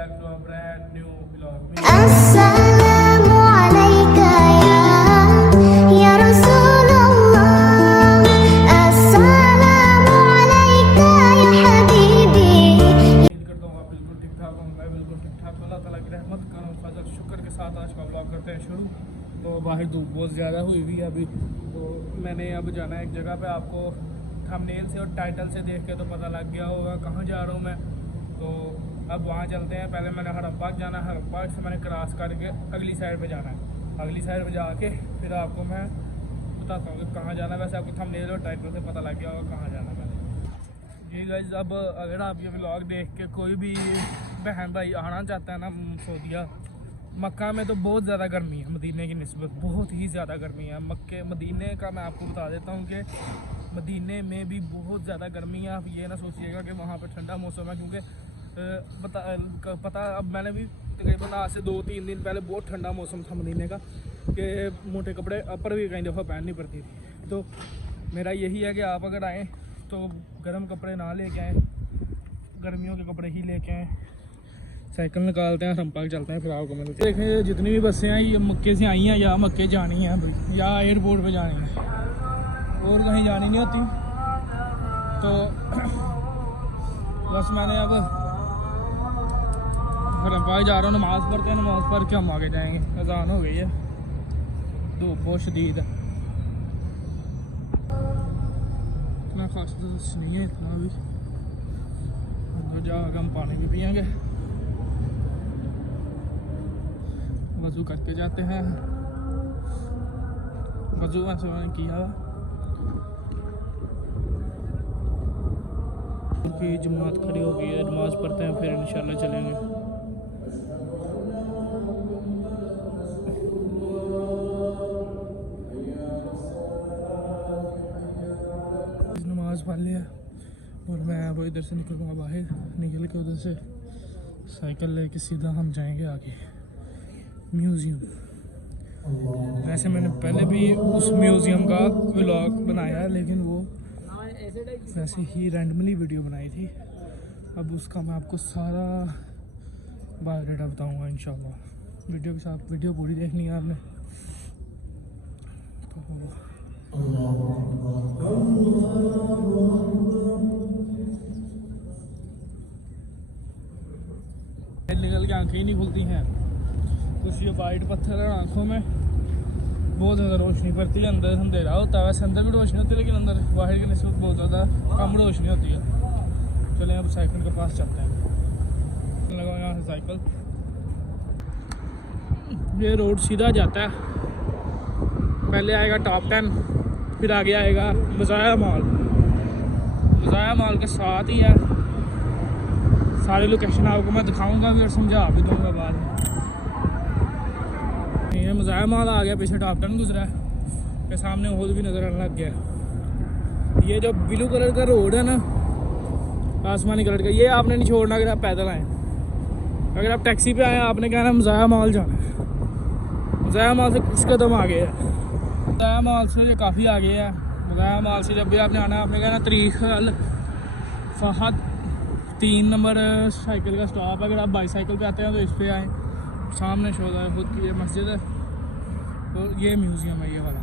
Back to a brand new vlog. अस्सलामु अलैका या रसूलल्लाह, अस्सलामु अलैका या हबीबी। उम्मीद करता हूँ आप बिल्कुल ठीक ठाक होंगे, मैं बिल्कुल ठीक ठाक हूँ। अल्लाह ताला की रहमत करम फजल शुक्र के साथ आज का व्लॉग करते हैं शुरू। तो बाहर धूप बहुत ज़्यादा हुई हुई है अभी, तो मैंने अब जाना है एक जगह पे। आपको थंबनेल से और टाइटल से देख के तो पता लग गया होगा कहाँ जा रहा हूँ मैं। तो अब वहाँ चलते हैं। पहले मैंने हरम पार्क जाना है, हरम पार्क से मैंने क्रॉस करके अगली साइड पे जाना है। अगली साइड पे जाके फिर आपको मैं बताता हूँ कि कहाँ जाना है। वैसे आपको थंबनेल और टाइटल से पता लग गया होगा कहाँ जाना है मैंने। जी गाइस, अब अगर आप ये व्लॉग देख के कोई भी बहन भाई आना चाहता है ना सऊदीया, मक्का में तो बहुत ज़्यादा गर्मी है, मदीने की निस्बत बहुत ही ज़्यादा गर्मी है। मदीने का मैं आपको बता देता हूँ कि मदीने में भी बहुत ज़्यादा गर्मी है। आप ये ना सोचिएगा कि वहाँ पे ठंडा मौसम है, क्योंकि पता अब मैंने भी तकरीबन आज से 2-3 दिन पहले बहुत ठंडा मौसम था मदीने का, कि मोटे कपड़े अपर भी कई दफ़ा पहननी पड़ती थी। तो मेरा यही है कि आप अगर आएँ तो गर्म कपड़े ना लेके आएँ, गर्मियों के कपड़े ही लेके आएँ। साइकिल निकालते हैं, हरम पार्क चलते हैं, फिर आपको मिलते हैं। देखें जितनी भी बसें हैं ये मक्के से आई हैं या मक्के जानी हैं भाई, या एयरपोर्ट पे जानी है, और कहीं जानी नहीं होती। तो बस मैंने अब हरम पार्क जा रहा हूँ, नमाज़ पढ़ते हैं, नमाज़ पढ़ के हम आगे जाएंगे। अज़ान हो गई है, धूप बहुत शदीद है, इतना खास नहीं है इतना भी। अंदर जाकर हम पानी भी पियेंगे, वज़ू करके जाते हैं। वज़ू वैसे मैंने किया क्योंकि जमात खड़ी हो गई है, नमाज़ पढ़ते हैं फिर इंशाल्लाह चलेंगे। नमाज़ पढ़ लिया और मैं अब इधर से निकलूँगा बाहर, निकल के उधर से साइकिल लेके सीधा हम जाएंगे आगे म्यूज़ियम। वैसे मैंने पहले भी उस म्यूज़ियम का व्लॉग बनाया है, लेकिन वो वैसे ही रैंडमली वीडियो बनाई थी। अब उसका मैं आपको सारा बायोडाटा बताऊंगा इंशाल्लाह वीडियो के साथ। वीडियो पूरी देखनी है आपने तो निकल के आंखें ही नहीं खुलती हैं। कुछ ये वाइट पत्थर है आँखों में, बहुत ज़्यादा रोशनी पड़ती है, अंदर अंधेरा होता है। वैसे अंदर भी रोशनी होती है, लेकिन अंदर बाहर की निस्बत बहुत ज़्यादा कम रोशनी होती है। चलें अब साइकिल के पास चलते हैं। लगाओ यहाँ से साइकिल, ये रोड सीधा जाता है, पहले आएगा टॉप 10, फिर आगे आएगा मज़ाया मॉल। मज़ाया मॉल के साथ ही है, सारी लोकेशन आपको मैं दिखाऊंगा भी और समझा भी दूंगा बाद में। ये मज़ाया मॉल आ गया, पीछे टॉप 10 गुजरा है, के सामने हॉल भी नज़र आने लग गया। ये जो ब्लू कलर का रोड है ना, आसमानी कलर का, ये आपने नहीं छोड़ना अगर आप पैदल आए। अगर आप टैक्सी पे आए आपने कहना मज़ाया मॉल जाना है। मज़ाया मॉल से कुछ कदम आगे है, मज़ाया मॉल से ये काफ़ी आगे है। मज़ाया मॉल से जब भी आपने आना है आपने कहना तरीक़ अल फहद 3 नंबर साइकिल का स्टॉप। अगर आप बाईसाइकिल पे आते हैं तो इस पर आएँ, सामने शोधा खुद की ये मस्जिद है, तो ये म्यूज़ियम है ये वाला।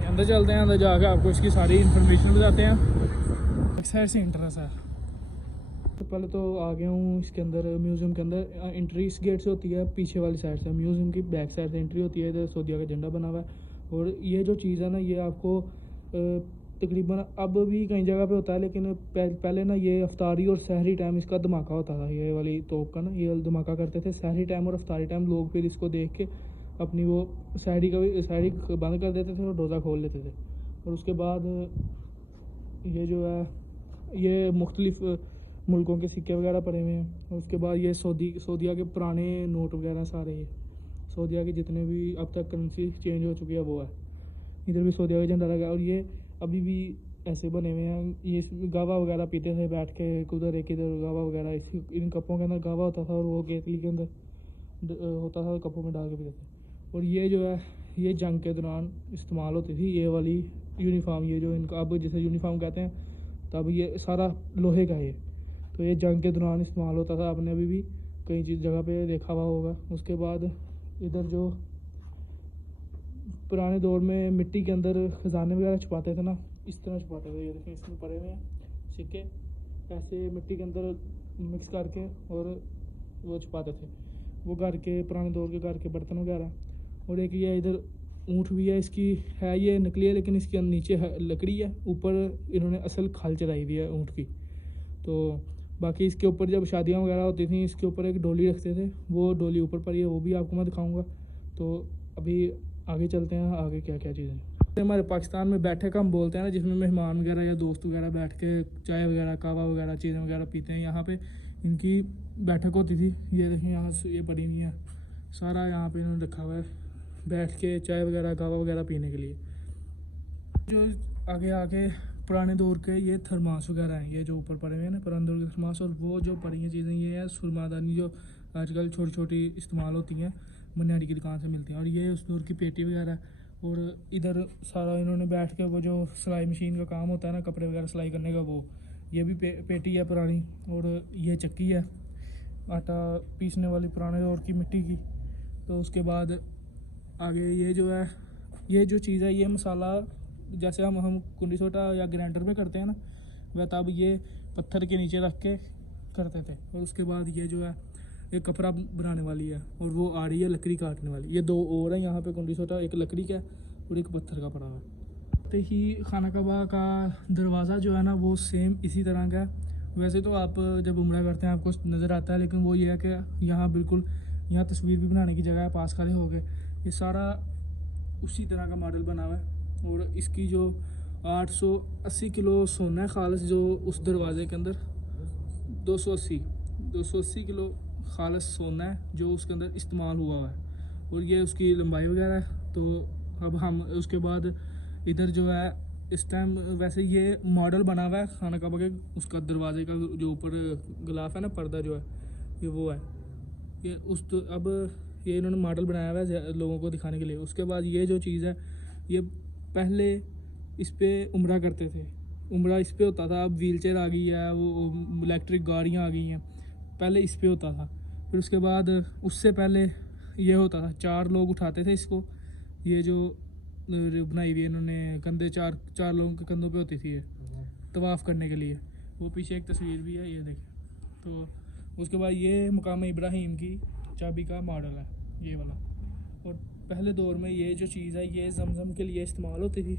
ये अंदर चलते हैं, अंदर जाकर आपको इसकी सारी इन्फॉर्मेशन बताते हैं। एक साइड से इंटरेस्ट है, तो पहले तो आ गया हूँ इसके अंदर, म्यूज़ियम के अंदर। एंट्री इस गेट से होती है, पीछे वाली साइड से, म्यूज़ियम की बैक साइड से एंट्री होती है। इधर सऊदीया का झंडा बना हुआ है, और ये जो चीज़ है ना, ये आपको तकरीबन अब भी कई जगह पे होता है, लेकिन पहले ना ये अफ्तारी और सहरी टाइम इसका धमाका होता था। ये वाली तोप का ना ये धमाका करते थे सहरी टाइम और अफ्तारी टाइम। लोग फिर इसको देख के अपनी वो सहरी बंद कर देते थे और रोज़ा खोल लेते थे। और उसके बाद ये जो है ये मुख्तलिफ मुल्कों के सिक्के वगैरह पड़े हुए हैं। और उसके बाद ये सऊदीया के पुराने नोट वगैरह सारे, ये सऊदीया के जितने भी अब तक करेंसी चेंज हो चुकी है वो है। इधर भी सऊदीया का झंडा लगा है, और ये अभी भी ऐसे बने हुए हैं। ये गावा वगैरह पीते थे बैठ के, उधर एक इधर गावा वगैरह, इन कपों के अंदर गावा होता था और वो केतली के अंदर होता था, कपों में डाल के पीते थे। और ये जो है ये जंग के दौरान इस्तेमाल होती थी ये वाली यूनिफॉर्म, ये जो इनका अब जैसे यूनिफॉर्म कहते हैं, तब ये सारा लोहे का है। तो ये जंग के दौरान इस्तेमाल होता था। आपने अभी भी कई चीज़ जगह पे देखा हुआ होगा। उसके बाद इधर जो पुराने दौर में मिट्टी के अंदर खजाने वगैरह छुपाते थे ना, इस तरह छुपाते थे। ये देखें, इसमें पड़े हुए हैं सिक्के, ऐसे मिट्टी के अंदर मिक्स करके और वो छुपाते थे। वो घर के पुराने दौर के घर के बर्तन वगैरह। और एक ये इधर ऊँट भी है, इसकी है ये नकली है लेकिन इसके नीचे लकड़ी है, ऊपर इन्होंने असल खाल चढ़ाई हुई है ऊँट की। तो बाकी इसके ऊपर जब शादियाँ वगैरह होती थी इसके ऊपर एक डोली रखते थे, वो डोली ऊपर पर ही है, वो भी आपको मैं दिखाऊंगा। तो अभी आगे चलते हैं, आगे क्या क्या चीज़ें हमारे पाकिस्तान में बैठक हम बोलते हैं ना, जिसमें मेहमान वगैरह या दोस्त वगैरह बैठ के चाय वगैरह कहवा वगैरह चीज़ें वगैरह पीते हैं। यहाँ पे इनकी बैठक होती थी। ये देखें यहाँ से ये पड़ी हुई है, सारा यहाँ पे इन्होंने रखा हुआ है बैठ के चाय वगैरह कहवा वगैरह पीने के लिए। जो आगे आगे पुराने दौर के ये थर्मास वगैरह हैं, ये जो ऊपर पड़े हुए हैं ना पुराने दौर के थर्मास। और वो जो पड़ी हैं चीज़ें ये है सुरमादानी, जो आजकल छोटी छोटी इस्तेमाल होती हैं, मनिहारी की दुकान से मिलती हैं। और ये उस दौर की पेटी वगैरह। और इधर सारा इन्होंने बैठ के वो जो सिलाई मशीन का काम होता है ना, कपड़े वगैरह सिलाई करने का, वो ये भी पेटी है पुरानी। और ये चक्की है आटा पीसने वाली, पुराने दौर की मिट्टी की। तो उसके बाद आगे ये जो है, ये जो चीज़ है, ये मसाला जैसे हम कुंडी सोटा या ग्राइंडर में करते हैं ना, वह तब ये पत्थर के नीचे रख के करते थे। और उसके बाद ये जो है एक कपड़ा बनाने वाली है, और वो आ रही है लकड़ी काटने वाली। ये दो और हैं यहाँ पे कुंडी सोटा, एक लकड़ी का और एक पत्थर का पड़ा है। तो ही खाना कबा का दरवाज़ा जो है ना वो सेम इसी तरह का है। वैसे तो आप जब उम्रा करते हैं आपको नज़र आता है, लेकिन वो ये है कि यहाँ बिल्कुल यहाँ तस्वीर भी बनाने की जगह है, पास खड़े हो गए। ये सारा उसी तरह का मॉडल बना हुआ है। और इसकी जो 880 किलो सोना है खालिस, जो उस दरवाज़े के अंदर 280 किलो खालिस सोना है जो उसके अंदर इस्तेमाल हुआ है। और ये उसकी लंबाई वगैरह है। तो अब हम उसके बाद इधर जो है इस टाइम वैसे ये मॉडल बना हुआ है खाना काबा के, उसका दरवाजे का जो ऊपर गिलाफ है ना, पर्दा जो है ये वो है। ये उस तो अब ये इन्होंने मॉडल बनाया हुआ है लोगों को दिखाने के लिए। उसके बाद ये जो चीज़ है, ये पहले इस पर उम्रा करते थे, उम्रा इस पर होता था। अब व्हील चेयर आ गई है, वो इलेक्ट्रिक गाड़ियाँ आ गई हैं, पहले इस पर होता था। फिर उसके बाद उससे पहले ये होता था, 4 लोग उठाते थे इसको। ये जो बनाई हुई है इन्होंने कंधे, चार लोगों के कंधों पे होती थी ये तवाफ़ करने के लिए। वो पीछे एक तस्वीर भी है, ये देखें। तो उसके बाद ये मुकाम इब्राहिम की चाबी का मॉडल है ये वाला। और पहले दौर में ये जो चीज़ है ये जमजम के लिए इस्तेमाल होती थी।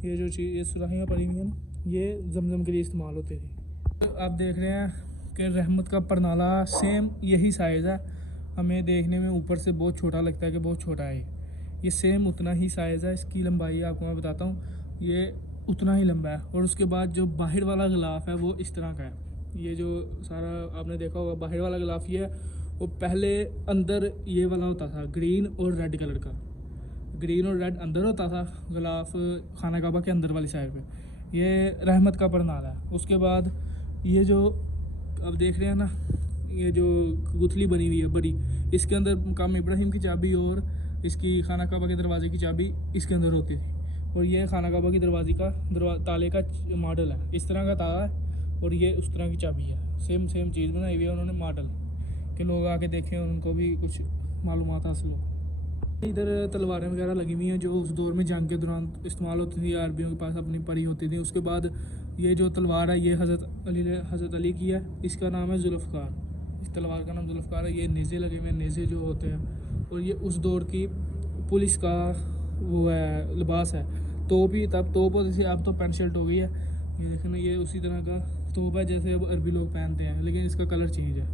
ये जो चीज़, ये सुराहियाँ पड़ी हुई हैं ना, ये जमजम के लिए इस्तेमाल होती थी। तो आप देख रहे हैं कि रहमत का परनाला सेम यही साइज़ है। हमें देखने में ऊपर से बहुत छोटा लगता है कि बहुत छोटा है, ये सेम उतना ही साइज़ है। इसकी लंबाई आपको मैं बताता हूँ, ये उतना ही लंबा है। और उसके बाद जो बाहर वाला गिलाफ है वो इस तरह का है। ये जो सारा आपने देखा होगा बाहर वाला गिलाफ ये है, वो पहले अंदर ये वाला होता था ग्रीन और रेड कलर का। ग्रीन और रेड अंदर होता था गिलाफ खाना काबा के अंदर वाली साइड पे। ये रहमत का परनाला है। उसके बाद ये जो अब देख रहे हैं ना, ये जो गुथली बनी हुई है बड़ी, इसके अंदर मुकाम इब्राहिम की चाबी और इसकी खाना काबा के दरवाजे की चाबी इसके अंदर होती थी। और ये खाना काबा की दरवाजे का ताले का मॉडल है, इस तरह का ताला है। और ये उस तरह की चाबी है, सेम चीज़ बनाई हुई है उन्होंने मॉडल, कि लोग आके देखें और उनको भी कुछ मालूमात हासिल हो। इधर तलवारें वगैरह लगी हुई हैं जो उस दौर में जंग के दौरान इस्तेमाल होती थी, अरबियों के पास अपनी परी होती थी। उसके बाद ये जो तलवार है ये हज़रत अली की है, इसका नाम है जुल्फ़कार। इस तलवार का नाम जुल्फ़कार है। ये नेज़े लगे हुए हैं, नेज़े जो होते हैं। और ये उस दौर की पुलिस का वो है, लिबास है। तोप ही तब तोप होती थी, अब तो पैंट शर्ट हो गई है। ये देखें ना, ये उसी तरह का तोप है जैसे अब अरबी लोग पहनते हैं, लेकिन इसका कलर चेंज है।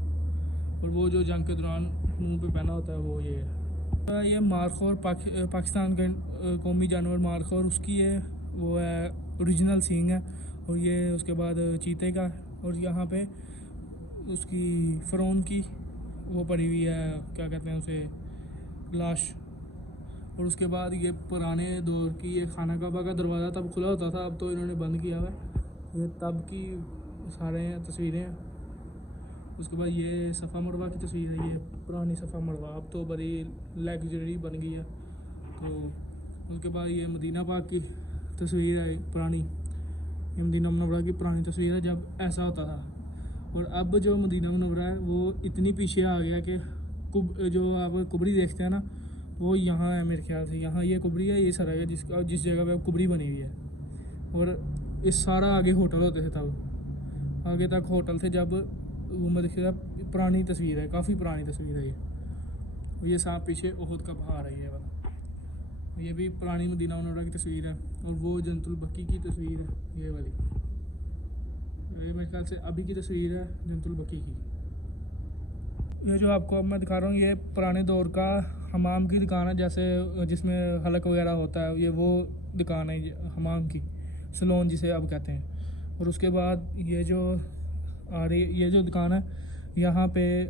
और वो जो जंग के दौरान मुंह पे पहना होता है वो ये है। ये मारखोर पाकिस्तान का कौमी जानवर मारखोर, उसकी है वो है ओरिजिनल सींग है। और ये उसके बाद चीते का। और यहाँ पे उसकी फ़रौन की वो पड़ी हुई है, क्या कहते हैं उसे, लाश। और उसके बाद ये पुराने दौर की ये खाना काबा का दरवाज़ा तब खुला होता था, अब तो इन्होंने बंद किया हुआ है। ये तब की सारे तस्वीरें हैं। उसके बाद ये सफ़ा मरवा की तस्वीर है, ये पुरानी सफ़ा मरवा, अब तो बड़ी लग्जरी बन गई है। तो उसके बाद ये मदीना पाक की तस्वीर है पुरानी, ये मदीना मुनव्वरा की पुरानी तस्वीर है जब ऐसा होता था। और अब जो मदीना मुनव्वरा है वो इतनी पीछे आ गया कि जो आप कुबरी देखते हैं ना, वो यहाँ है मेरे ख्याल से। यहाँ ये कुबरी है, ये सराय है जिस जगह पे कुबरी बनी हुई है। और इस सारा आगे होटल होते थे तब, आगे तक होटल थे जब वो मैं देखिएगा। पुरानी तस्वीर है, काफ़ी पुरानी तस्वीर है ये साफ पीछे ओहद का पहाड़ है ये वाला। ये भी पुरानी मदीना मुनव्वरा की तस्वीर है। और वो जन्नतुल बकी की तस्वीर है ये वाली, ये मेरे ख्याल से अभी की तस्वीर है जन्नतुल बकी की। ये जो आपको अब मैं दिखा रहा हूँ ये पुराने दौर का हमाम की दुकान है, जैसे जिसमें हलक वगैरह होता है, ये वो दुकान है हमाम की, सलोन जिसे अब कहते हैं। और उसके बाद ये जो आ रही ये जो दुकान है, यहाँ पे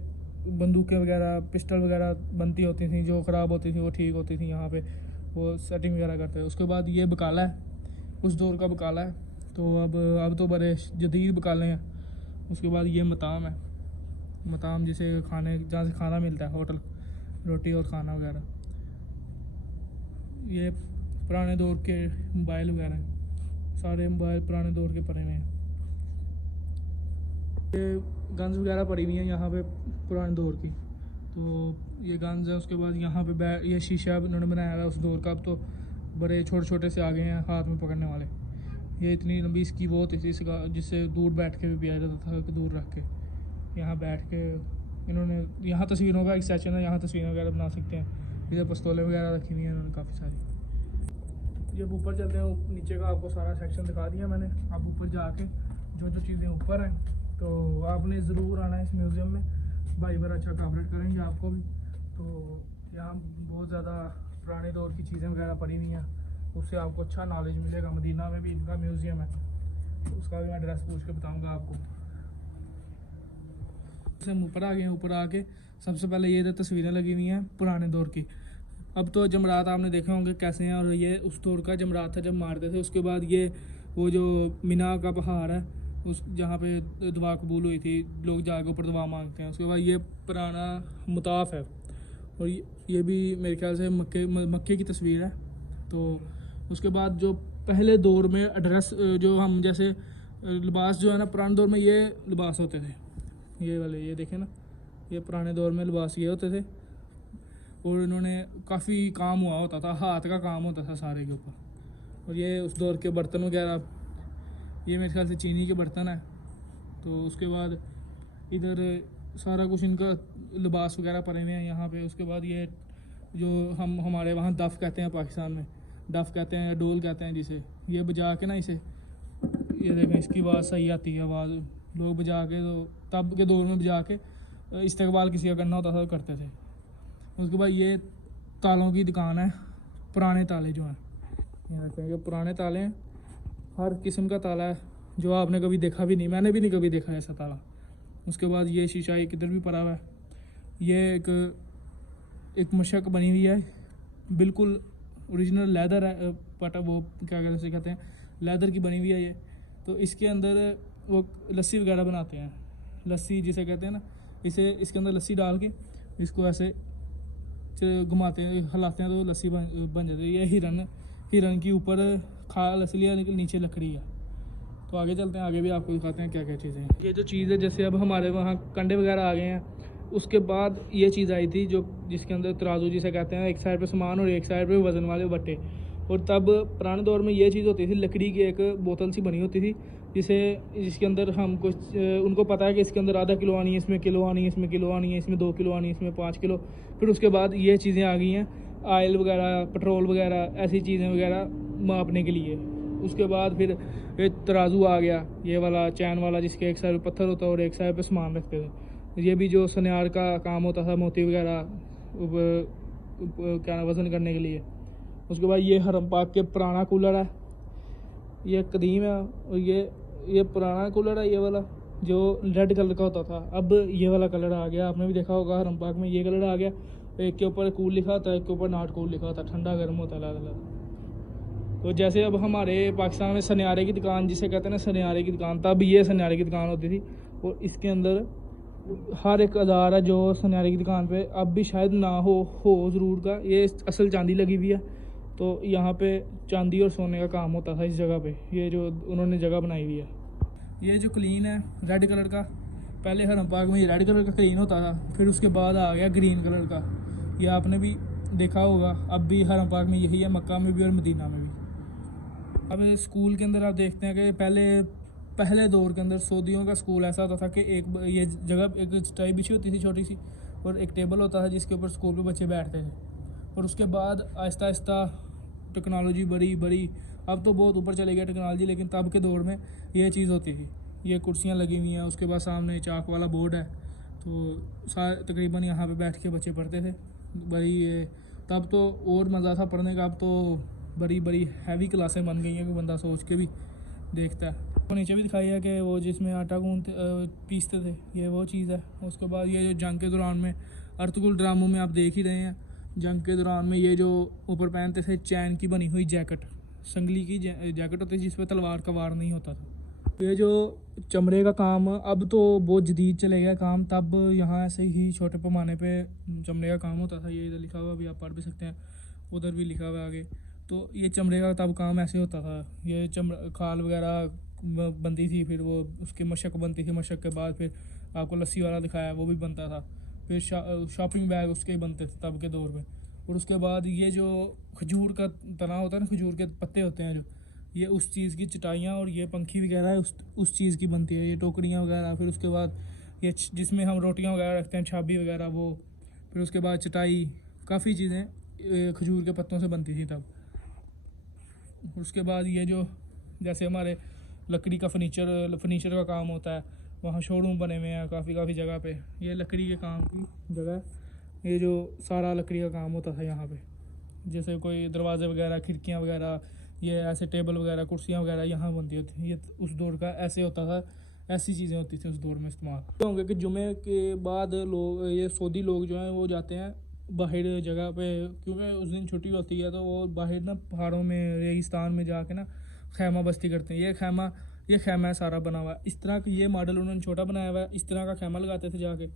बंदूकें वगैरह पिस्टल वगैरह बनती होती थी, जो ख़राब होती थी वो ठीक होती थी, यहाँ पे वो सेटिंग वगैरह करते हैं। उसके बाद ये बकाला है, उस दौर का बकाला है। तो अब तो बड़े जदीद बकाले हैं। उसके बाद ये मताम है, मताम जिसे खाने जहाँ से खाना मिलता है, होटल, रोटी और खाना वगैरह। ये पुराने दौर के मोबाइल वगैरह हैं, सारे मोबाइल पुराने दौर के पड़े हुए हैं। ये गन्स वगैरह पड़ी हुई हैं यहाँ पे पुराने दौर की, तो ये गन्स हैं। उसके बाद यहाँ पे ये शीशा उन्होंने बनाया हुआ है उस दौर का। अब तो बड़े छोटे छोटे से आ गए हैं हाथ में पकड़ने वाले। ये इतनी लंबी इसकी वो होती थी इसका, जिससे दूर बैठ के भी पिया जाता था, कि दूर रख के यहाँ बैठ के इन्होंने यहाँ तस्वीरों का एक सेक्शन है, यहाँ तस्वीरें वगैरह बना सकते हैं। इधर पिस्तौलें वगैरह रखी हुई हैं इन्होंने काफ़ी सारी। जब ऊपर चलते हैं, नीचे का आपको सारा सेक्शन दिखा दिया मैंने। आप ऊपर जाके जो चीज़ें ऊपर हैं, तो आपने ज़रूर आना है इस म्यूज़ियम में। भाई बड़ा अच्छा कवरेज करेंगे आपको भी। तो यहाँ बहुत ज़्यादा पुराने दौर की चीज़ें वगैरह पड़ी हुई हैं, उससे आपको अच्छा नॉलेज मिलेगा। मदीना में भी इनका म्यूज़ियम है, तो उसका भी मैं एड्रेस पूछ के बताऊँगा आपको। हम ऊपर आ गए हैं। ऊपर आके सबसे पहले ये जो तस्वीरें लगी हुई हैं पुराने दौर की। अब तो जमरात आपने देखे होंगे कैसे हैं, और ये उस दौर का जमरात था जब मारते थे। उसके बाद ये वो जो मीना का पहाड़ है, उस जहाँ पे दुआ कबूल हुई थी, लोग जाके ऊपर दुआ मांगते हैं। उसके बाद ये पुराना मुताफ है, और ये भी मेरे ख्याल से मक्के की तस्वीर है। तो उसके बाद जो पहले दौर में एड्रेस जो हम जैसे लिबास जो है ना, पुराने दौर में ये लिबास होते थे, ये वाले, ये देखें ना, ये पुराने दौर में लिबास ये होते थे। और इन्होंने काफ़ी काम हुआ होता था, हाथ का काम होता था सारे के ऊपर। और ये उस दौर के बर्तन वगैरह, ये मेरे ख्याल से चीनी के बर्तन है। तो उसके बाद इधर सारा कुछ इनका लिबास वगैरह पड़े हुए हैं यहाँ पे। उसके बाद ये जो हमारे वहाँ दफ़ कहते हैं, पाकिस्तान में दफ़ कहते हैं, डोल कहते हैं जिसे, ये बजा के ना इसे, ये देखें इसकी आवाज़ सही आती है आवाज़, लोग बजा के, तो तब के दौर में बजा के इस्तेकबाल किसी का करना होता था करते थे। उसके बाद ये तालों की दुकान है, पुराने ताले जो हैं, यहाँ देखेंगे पुराने ताले हैं, हर किस्म का ताला है जो आपने कभी देखा भी नहीं, मैंने भी नहीं कभी देखा ऐसा ताला। उसके बाद ये शीशा एक इधर भी पड़ा हुआ है, ये एक मशक बनी हुई है, बिल्कुल ओरिजिनल लेदर है, पटा वो क्या कहते हैं, लेदर की बनी हुई है ये। तो इसके अंदर वो लस्सी वगैरह बनाते हैं, लस्सी जिसे कहते हैं ना, इसे इसके अंदर लस्सी डाल के इसको ऐसे घुमाते हैं, हिलाते हैं, तो लस्सी बन जाती है। ये हिरन के ऊपर खा लस्सी है, लेकिन नीचे लकड़ी है। तो आगे चलते हैं, आगे भी आपको दिखाते हैं क्या क्या चीज़ें हैं। ये जो चीज़ है, जैसे अब हमारे वहाँ कंडे वगैरह आ गए हैं, उसके बाद ये चीज़ आई थी जो जिसके अंदर तराजू जिसे कहते हैं, एक साइड पे सामान और एक साइड पे वज़न वाले बट्टे। और तब पुराने दौर में ये चीज़ होती थी, लकड़ी की एक बोतल सी बनी होती थी, जिसके अंदर हम कुछ उनको पता है कि इसके अंदर आधा किलो आनी है, इसमें किलो आनी है, इसमें किलो आनी है, इसमें 2 किलो आनी है, इसमें 5 किलो। फिर उसके बाद ये चीज़ें आ गई हैं, आयल वगैरह, पेट्रोल वगैरह, ऐसी चीज़ें वगैरह मापने के लिए। उसके बाद फिर एक तराजू आ गया, ये वाला चैन वाला, जिसके एक साइड पे पत्थर होता है और एक साइड पे सामान रखते थे। ये भी जो सनियार का काम होता था, मोती वगैरह क्या वज़न करने के लिए। उसके बाद ये हरम पाक के पुराना कूलर है, ये कदीम है, और ये पुराना कूलर है, ये वाला जो रेड कलर का होता था। अब ये वाला कलर आ गया, आपने भी देखा होगा हरम पाक में ये कलर आ गया। एक के ऊपर कूल लिखा होता है, एक के ऊपर नॉट कूल लिखा होता है, ठंडा गर्म होता है अलग। तो जैसे अब हमारे पाकिस्तान में सनियारे की दुकान जिसे कहते हैं ना, सनियारे की दुकान, तब ये सनियारे की दुकान होती थी। और इसके अंदर हर एक औजार है जो सनियारे की दुकान पे अब भी शायद ना हो ज़रूर का, ये असल चांदी लगी हुई है। तो यहाँ पे चांदी और सोने का काम होता था इस जगह पे, ये जो उन्होंने जगह बनाई हुई है। ये जो क्लीन है रेड कलर का, पहले हरम पार्क में ये रेड कलर का क्लीन होता था, फिर उसके बाद आ गया ग्रीन कलर का। ये आपने भी देखा होगा, अब भी हरम पार्क में यही है, मक्का में भी और मदीना में भी। अब स्कूल के अंदर आप देखते हैं कि पहले दौर के अंदर सऊदियों का स्कूल ऐसा होता था कि ये जगह एक चटाई बिछी होती थी छोटी सी, और एक टेबल होता था जिसके ऊपर स्कूल में बच्चे बैठते थे। और उसके बाद आहिस्ता आहिस्ता टेक्नोलॉजी बड़ी, अब तो बहुत ऊपर चले गया टेक्नोलॉजी, लेकिन तब के दौर में ये चीज़ होती थी। ये कुर्सियाँ लगी हुई हैं, उसके बाद सामने चाक वाला बोर्ड है, तो तकरीबन यहाँ पे बैठ के बच्चे पढ़ते थे। तब तो और मज़ा था पढ़ने का। अब तो बड़ी हैवी क्लासें बन गई हैं कि बंदा सोच के भी देखता है। तो नीचे भी दिखाई है कि वो जिसमें आटा पीसते थे, ये वो चीज़ है। उसके बाद ये जो जंग के दौरान में अर्तुगरुल ड्रामों में आप देख ही रहे हैं, जंग के दौरान में ये जो ऊपर पहनते थे चैन की बनी हुई जैकेट, संगली की जैकेट होती थी जिस पर तलवार का वार नहीं होता था। ये जो चमड़े का काम अब तो बहुत जदीद चले गया काम, तब यहाँ ऐसे ही छोटे पैमाने पे चमड़े का काम होता था। ये इधर लिखा हुआ, अभी आप पढ़ भी सकते हैं, उधर भी लिखा हुआ है आगे। तो ये चमड़े का तब काम ऐसे होता था, ये खाल वगैरह बनती थी, फिर वो उसकी मशक बनती थी, मशक के बाद फिर आपको लस्सी वाला दिखाया वो भी बनता था, फिर शॉपिंग बैग उसके बनते थे तब के दौर में। और उसके बाद ये जो खजूर का तना होता है ना, खजूर के पत्ते होते हैं जो, ये उस चीज़ की चटाइयाँ और ये पंखी वगैरह उस चीज़ की बनती है, ये टोकरियाँ वगैरह। फिर उसके बाद ये जिसमें हम रोटियाँ वगैरह रखते हैं, छाबी वगैरह वो। फिर उसके बाद चटाई, काफ़ी चीज़ें खजूर के पत्तों से बनती थी तब। उसके बाद ये जो जैसे हमारे लकड़ी का फर्नीचर का काम होता है, वहाँ शोरूम बने हुए हैं काफ़ी जगह पे। ये लकड़ी के काम की जगह, ये जो सारा लकड़ी का काम होता था यहाँ पे, जैसे कोई दरवाजे वगैरह, खिड़कियाँ वगैरह, ये ऐसे टेबल वगैरह, कुर्सियाँ वगैरह यहाँ बनती होती थी। ये उस दौर का ऐसे होता था, ऐसी चीज़ें होती थी उस दौर में इस्तेमाल। तो होंगे कि जुमे के बाद लोग, ये सऊदी लोग जो हैं वो जाते हैं बाहर जगह पे, क्योंकि उस दिन छुट्टी होती है, तो वो बाहर ना पहाड़ों में, रेगिस्तान में जाके ना खैमा बस्ती करते हैं। ये खैमा है सारा बना हुआ है, इस तरह का ये मॉडल उन्होंने छोटा बनाया हुआ है, इस तरह का खैमा लगाते थे जाके,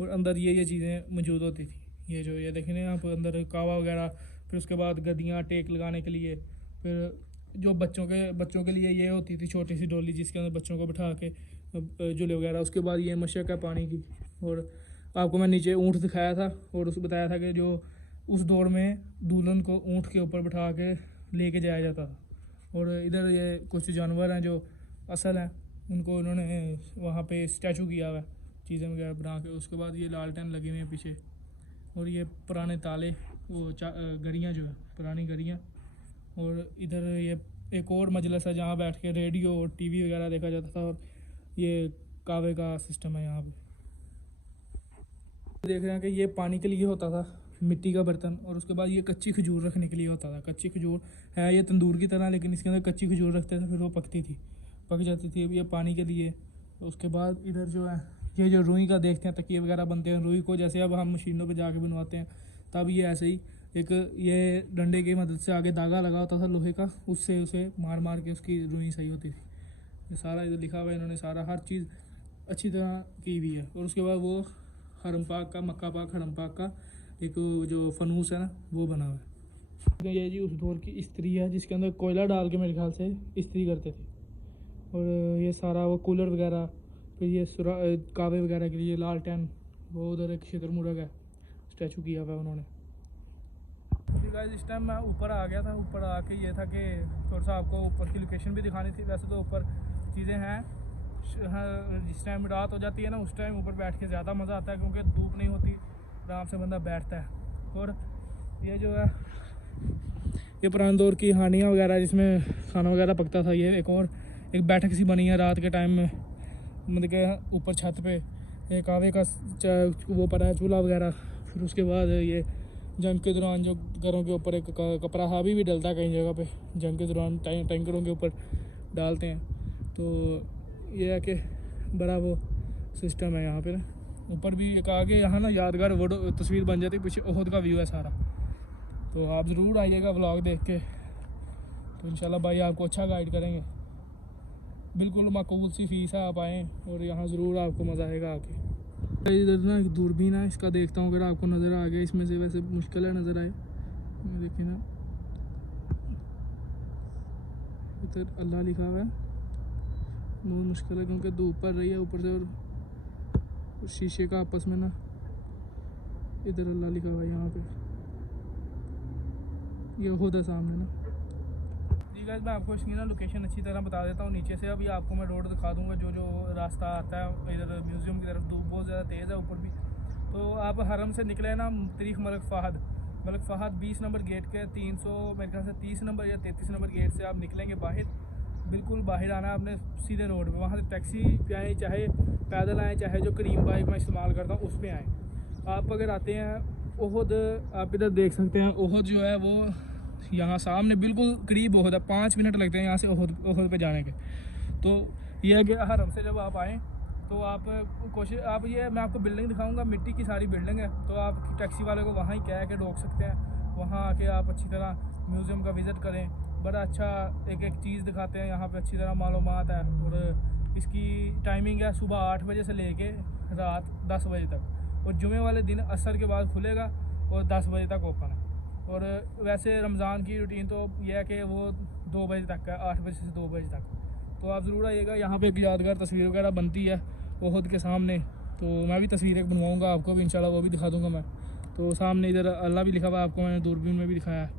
और अंदर ये चीज़ें मौजूद होती थी। ये देखें ना आप, अंदर कावा वगैरह, फिर उसके बाद गद्दियाँ टेक लगाने के लिए, फिर जो बच्चों के लिए ये होती थी छोटी सी डोली जिसके अंदर बच्चों को बिठा के झूले वगैरह। उसके बाद ये मशक है पानी की, और आपको मैं नीचे ऊँट दिखाया था, और उसको बताया था कि जो उस दौर में दुल्हन को ऊँट के ऊपर बिठा के लेके जाया जाता था। और इधर ये कुछ जानवर हैं जो असल हैं, उनको उन्होंने वहाँ पे स्टैचू किया हुआ है चीज़ें वगैरह बना के। उसके बाद ये लालटेन लगी हुई हैं पीछे, और ये पुराने ताले, वो गड़ियाँ जो है, पुरानी गड़ियाँ। और इधर ये एक और मजलिस है जहाँ बैठ के रेडियो और टीवी वगैरह देखा जाता था, और ये कावे का सिस्टम है यहाँ पे। देख रहे हैं कि ये पानी के लिए होता था, मिट्टी का बर्तन। और उसके बाद ये कच्ची खजूर रखने के लिए होता था। कच्ची खजूर है ये तंदूर की तरह, लेकिन इसके अंदर कच्ची खजूर रखते थे, फिर वो पक जाती थी। अब ये पानी के लिए। उसके बाद इधर जो है, ये जो रुई का देखते हैं तकिए वगैरह बनते हैं, रुई को जैसे अब हम मशीनों पे जाके बनवाते हैं, तब ये ऐसे ही एक ये डंडे की मदद से आगे धागा लगा होता था लोहे का, उससे उसे मार के उसकी रुई सही होती थी। ये सारा इधर लिखा हुआ है इन्होंने, सारा हर चीज़ अच्छी तरह की हुई है। और उसके बाद वो हरम पाक का, मक्का पाक हरम पाक का एक जो फनूस है ना, वो बना हुआ है। ये जी उस दौर की इस्त्री है जिसके अंदर कोयला डाल के मेरे ख्याल से इस्त्री करते थे। और ये सारा वो कूलर वगैरह, फिर ये कावे वगैरह के लिए लालटेन, वो उधर एक शुतुरमुर्ग है स्टैचू किया हुआ है उन्होंने। गाइस इस टाइम मैं ऊपर आ गया था। ऊपर आके ये था कि थोड़ा सा आपको ऊपर की लोकेशन भी दिखानी थी। वैसे तो ऊपर चीज़ें हैं, जिस टाइम रात हो जाती है ना, उस टाइम ऊपर बैठ के ज़्यादा मज़ा आता है, क्योंकि धूप नहीं होती, आराम से बंदा बैठता है। और ये जो है, ये पुराने दौर की हानियाँ वगैरह जिसमें खाना वगैरह पकता था। ये एक बैठक सी बनी है रात के टाइम में, मतलब कि ऊपर छत पे एक कावे का वो पड़ा है चूल्हा वगैरह। फिर उसके बाद ये जंग के दौरान जो घरों के ऊपर एक कपड़ा हावी भी डलता है कई जगह पे, जंग के दौरान टैंकरों के ऊपर डालते हैं। तो ये है कि बड़ा वो सिस्टम है यहाँ पे ना। ऊपर भी एक आगे यहाँ ना यादगार वो तस्वीर बन जाती है, पीछे ओहद का व्यू है सारा। तो आप ज़रूर आइएगा व्लॉग देख के, तो इंशाल्लाह भाई आपको अच्छा गाइड करेंगे। बिल्कुल माकूल सी फ़ीस है, आप आएँ और यहाँ ज़रूर आपको मज़ा आएगा आके। इधर ना एक दूरबीन है, इसका देखता हूँ अगर आपको नज़र आ गया इसमें से। वैसे मुश्किल है नज़र आए, देखिए ना इधर अल्लाह लिखा हुआ है, बहुत मुश्किल है क्योंकि धूप पड़ रही है ऊपर से, और शीशे का आपस में ना, इधर अल्लाह लिखा हुआ है यहाँ पे, ये खुद है सामने ना। जी गाइस, मैं आपको इसकी ना लोकेशन अच्छी तरह बता देता हूँ नीचे से। अभी आपको मैं रोड दिखा दूँगा जो जो रास्ता आता है इधर म्यूज़ियम की तरफ। धूप बहुत ज़्यादा तेज़ है ऊपर भी। तो आप हरम से निकले ना तरीक मलक फ़हद 20 नंबर गेट के 300 मेरे ख्याल से 30 नंबर या 33 नंबर गेट से आप निकलेंगे बाहर। बिल्कुल बाहर आना है आपने सीधे रोड पे। वहाँ से टैक्सी पे आए, चाहे पैदल आए, चाहे जो करीम बाइक मैं इस्तेमाल करता हूँ उस पर आए। आप अगर आते हैं ओहद, आप इधर देख सकते हैं ओहद जो है वो यहाँ सामने बिल्कुल करीब ओहद है। 5 मिनट लगते हैं यहाँ से ओहद पे जाने के। तो ये है कि हरम से जब आप आएँ तो आप कोशिश, आप ये मैं आपको बिल्डिंग दिखाऊंगा, मिट्टी की सारी बिल्डिंग है। तो आप टैक्सी वाले को वहाँ ही कह के रोक सकते हैं। वहाँ आके आप अच्छी तरह म्यूज़ियम का विज़िट करें। बड़ा अच्छा एक एक चीज़ दिखाते हैं यहाँ पे, अच्छी तरह मालूमात है। और इसकी टाइमिंग है सुबह 8 बजे से लेके रात 10 बजे तक। और जुमे वाले दिन असर के बाद खुलेगा और 10 बजे तक ओपन है। और वैसे रमज़ान की रूटीन तो यह है कि वो 2 बजे तक है, 8 बजे से 2 बजे तक। तो आप ज़रूर आइएगा। यहाँ पे एक यादगार तस्वीर वगैरह बनती है ओहद के सामने, तो मैं भी तस्वीर एक बनवाऊँगा आपको भी इंशाल्लाह, वो भी दिखा दूँगा मैं। तो सामने इधर अल्लाह भी लिखा हुआ है, आपको मैंने दूरबीन में भी दिखाया है,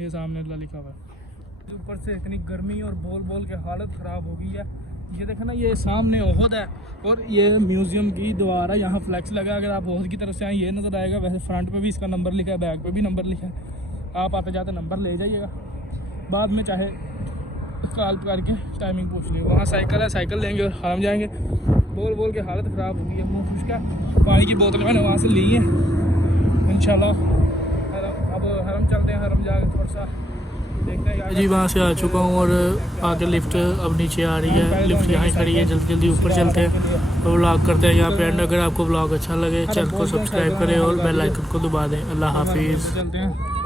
ये सामने अल्लाह लिखा हुआ है। ऊपर से इतनी गर्मी और बोल बोल के हालत ख़राब हो गई है। ये देखो ना, ये सामने ओहद है और ये म्यूज़ियम की दीवार है। यहाँ फ्लैक्स लगा है। अगर आप ओहद की तरफ से आए ये नज़र आएगा। वैसे फ्रंट पे भी इसका नंबर लिखा है, बैक पे भी नंबर लिखा है। आप आते जाते नंबर ले जाइएगा, बाद में चाहे कॉल करके टाइमिंग पूछ लियो। वहाँ साइकिल है, साइकिल लेंगे और हरम जाएंगे। बोल बोल के हालत ख़राब हो गई है, मुँह खुश्क है। पानी की बोतल मैंने वहाँ से ली है। इंशाल्लाह अब हरम चलते हैं। हरम जाके थोड़ा सा देखते हैं। जी वहाँ से आ चुका हूँ और आगे लिफ्ट अब नीचे आ रही है। लिफ्ट यहाँ खड़ी है, जल्दी जल्दी ऊपर चलते हैं और व्लॉग करते हैं यहाँ पे एंड। अगर आपको व्लॉग अच्छा लगे चैनल को सब्सक्राइब करें और बेल आइकन को दबा दें। अल्लाह हाफिज़। चलते हैं।